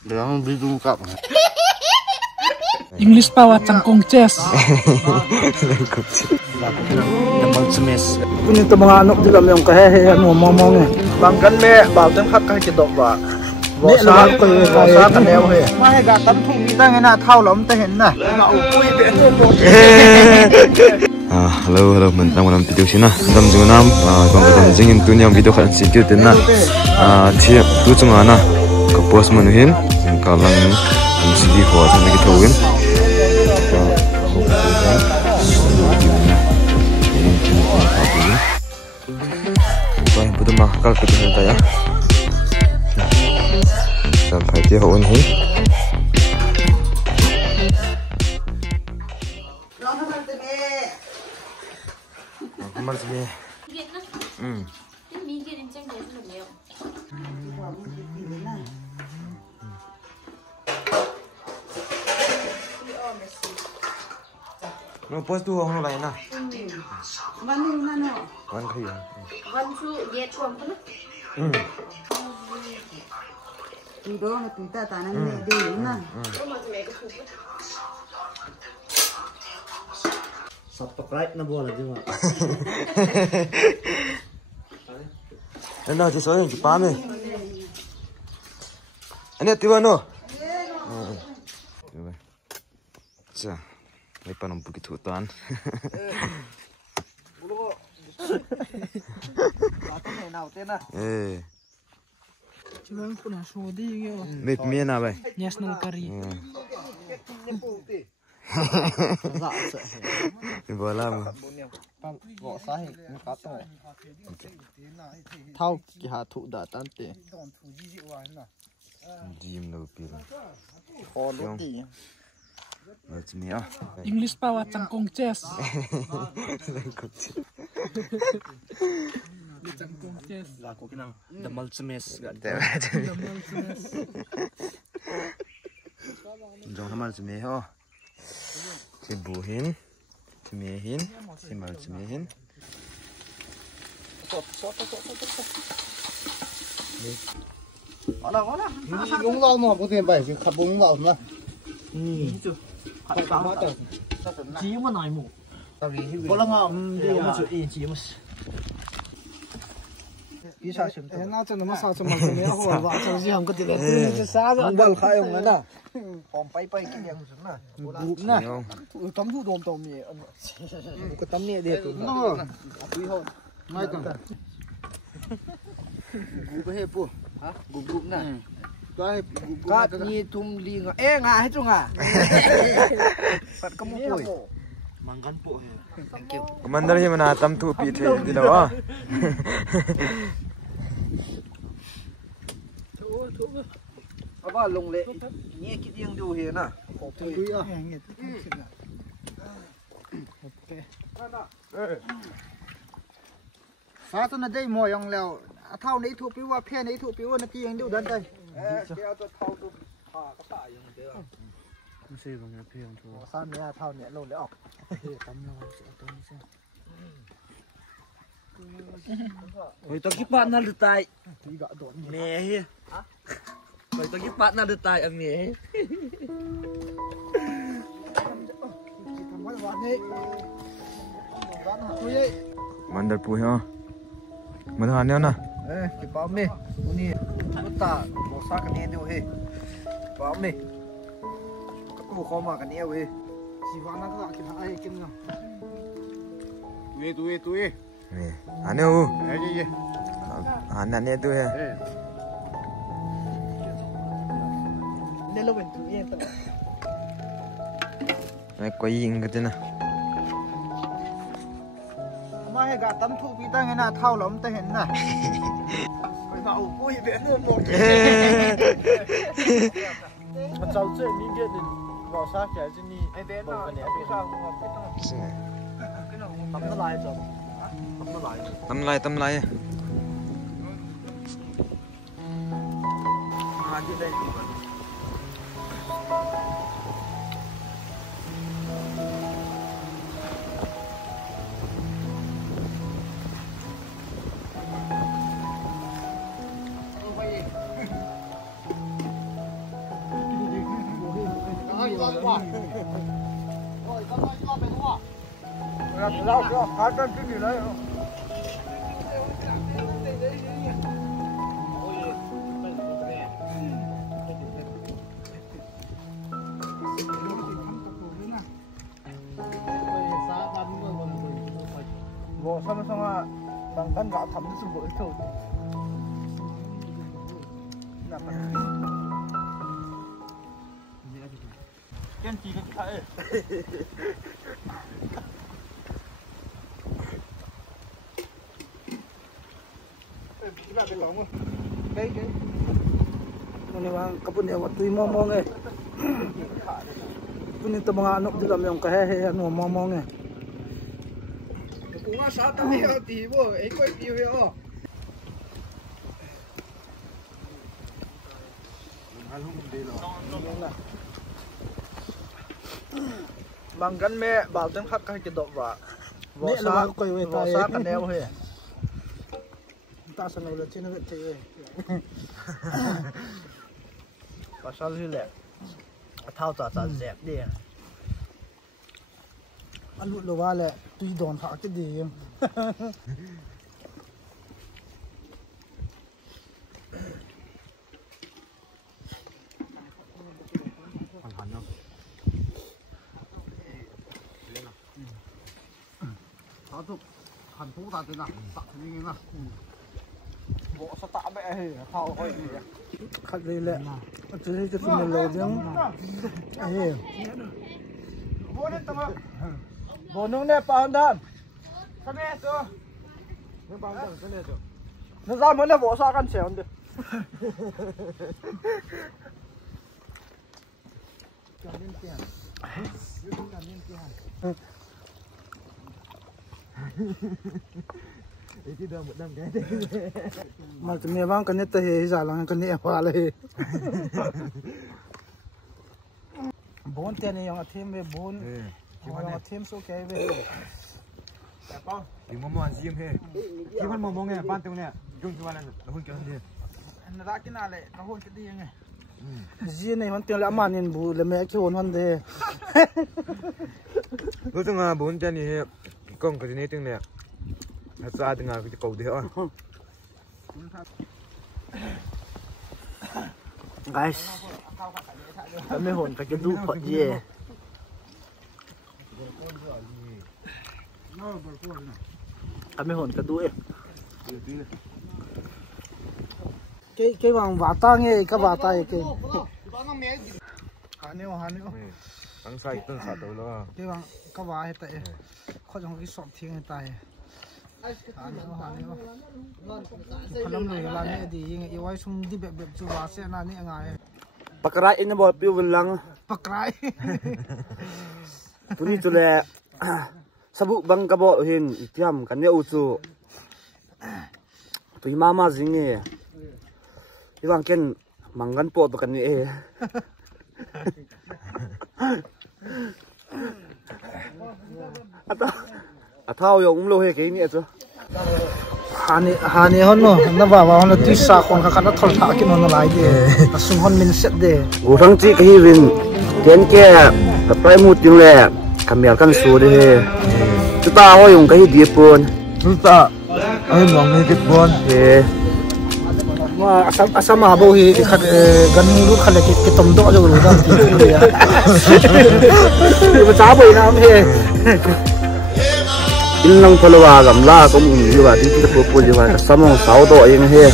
Bilang bidu kap. English pa cangkong chess. Namal semes. Ini to mga ano dila yung kahehe ano momong eh. Bangkan me bawten khat ka kidok ba. Ni la ko sa kan leo he. Ma he ga tam thung bi ta ngena thau lom ta hen na. Ma u pui be mo. Hello mình đang làm video xin na đâm chúng nam còn cái đâm chính tu nhau video khẩn sĩ kiểu tên na thì tu chúng ana có post mình hin cả lần mình sẽ đi qua trong cái thầu hin vậy betul mah kalau kita nanti ya sampai dia hawan hin Kamar sini. Nó post tu orang lain lah. Mana mana? Wan kaya. Wan tu dia tuam pun. Tu dong tu tak tanam ni dia na. Subscribe na bola di ma. Ano ti soyo ki pa me. Ani ti wano. Cha. May panong bukit hutan. Bulo. Bata me na uten na. Chibang puna shodi yo. May pimiya na ba? National curry. Bola mo. Go sai ni ka to. Thau ki ha thu da tan te. Jim no pil. Kho lo ti. Let's me ah. English pa cangkong chess. Cangkong chess. La ko kinang damal semes ga. Jong hamal me ho. Si buhin, si mehin, si mal si mehin. Ala. Yung lao mo ko tin ba si khabung lao na. Chỉ mà nói mù. Có lắm không? Đi mà chịu yên chỉ mà. Ý sao xem? Nó cho nó mà sao cho mà cái này hồi vào sao gì không có tiền để xa rồi. Không bao khai ông nữa nè. Hòm bay cái đèn xuống nè. Gục nè. Tấm thu đồm tôm nhỉ. Cái tấm nhẹ đẹp. Nó. Quý hơn. Ngay cần. Gục cái hẹp bu. Hả? Gục nè. Các nhi thum li ngà. Ê ngà hết chung à? Phật có một tuổi. Manggan po. Thank you. Commander ni mana tam tu pi the di law. Aba long le. Nhi kit yang du he na. Quý à. Sa to na dai mo yang leo. Thau nei thu pi wa phe nei thu pi wa na ti yang du dan dai. Kêu to thau tu pha ka ta yang de. Không sei bang ya phe yang tu. Sa ne thau ne lo le ok. Tấm nó sẽ tấm sẽ. Oi to ki pa na lu tai. Tí gạ đốn. Me he. Oi to ki pa na lu tai ang me. Commander pu ha. Mana han na. Ki pa me. Uni ta mo sa ka ne du he. Pa me. Ka tu kho ma ka ne we. Chỉ vào nó cái cái ai kim nào. Tuye. Ane hu. Ye. Anan ni tu he. Nên là mình tự nhiên tự. Mai ko ying ka na. Ma he ga tam thu pi ta ngena thau lom ta hen na. Oi ma u pui be mo. Mà cháu chơi mình biết thì vào sát cái gì nhỉ? Ai be na. Ai sa mo pi ta. Tấm nó lại rồi. Tâm lai. À đi đây. เราขาดกันที่นี่เลย我他们说啊，当干啥他们是不会走的。那么，跟几个开。Ini bang kapun ya waktu ngomong Pun itu mga anak juga yang kahehe anu ngomong Bunga sa ta me ti bo e ko ti yo Manggan me bal tang khat ka ke dok wa Wo sa ko we ta sa ka neo he Ta sa no le chin ve te Pasal hi le thao ta ta zep đi Ăn lụt lùa lẹ tuy đòn thả cái gì em tháo chụp hẳn phú ta thế nào tạ thế như nào bộ sao tạ mẹ hề thao coi gì khát đi lẹ chứ cái phim này tiếng ấy bộ nông nè bao đàn cái này chưa nó ra mới là bộ sao căn xẻo được mà cái này bang cái này tê giả lang cái này hoaเลยbốn tiền này yang thêm về bốn yang thêm số cái vềแต่ป้อถึงมอซิมเฮ้ที่มันมองไงบ้านตรงเนี้ยยุ่งที่ว่านั่นเราหุ่นกันดีอันรักกินอะไรเราหุ่นกันดียังไงจีนี่มันเตียงละมันนินบูเลยแม่ขี้วนมันเด้รู้จังอ่ะบุญจันนี่เฮ้กล้องกันนี่ตึงเนี่ยถ้าสะอาดงานก็จะเก่าเดียวguys kami hon ka du phot ye kami hon ka du e cái vàng vả ta nghe cái vả ta cái haneo tăng sai tăng sát đầu lo cái vàng cái vả hết tại khó trong cái sọt thiên hết tại haneo làm người làm này thì những cái sung đi bẹp chú vả xe na này ngay Pakrai ini buat piu lang pakrai Puni tu le sabuk bang kabo hin tiam kan ya usu tu mama zinge Iwang ken manggan po to kan ni Atau yung lo he ke ni ato Hani hon no na ba hon tu sa kon ka kana thol tha ki no lai de asung hon min set de u rang chi ka hi win ken ke ka prai mu ting le kamel kan su de he tu ta ho yung ka hi di pon tu ta ai mong ni di pon he wa asama bo hi khat gan lu khale ki tom do jo ru da ki ya ba cha bo na he in lang phalawa gam la kom um jiwa ti ti ko jiwa samong sao do yeng he